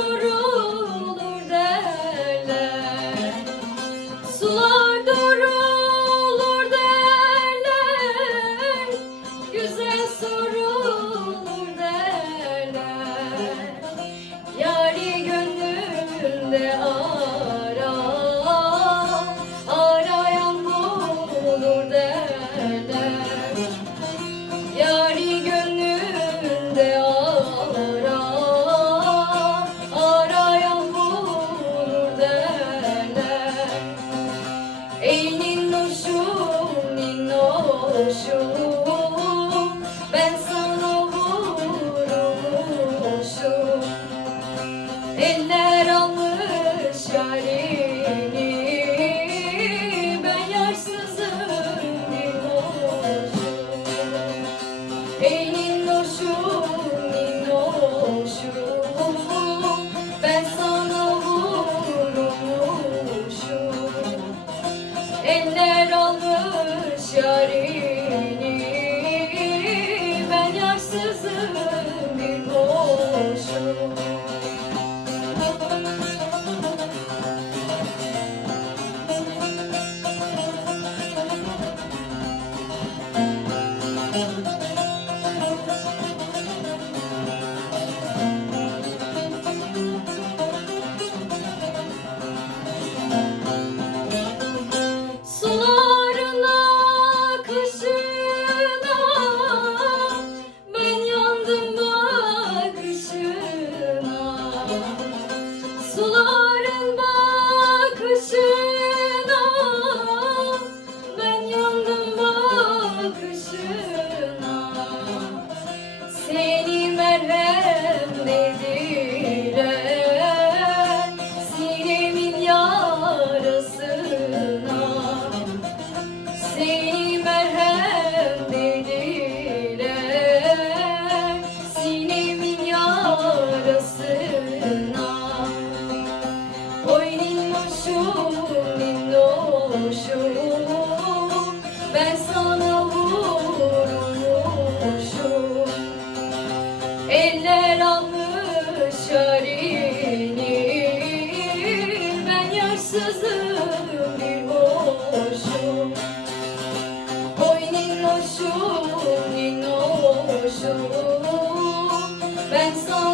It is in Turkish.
Guru. almış yarim. Sulu kurşunumu ben sana vurmuşum Eller almış yarini ben yarsızım bir boşum. Oy ninnoşum ninnoşum ben sana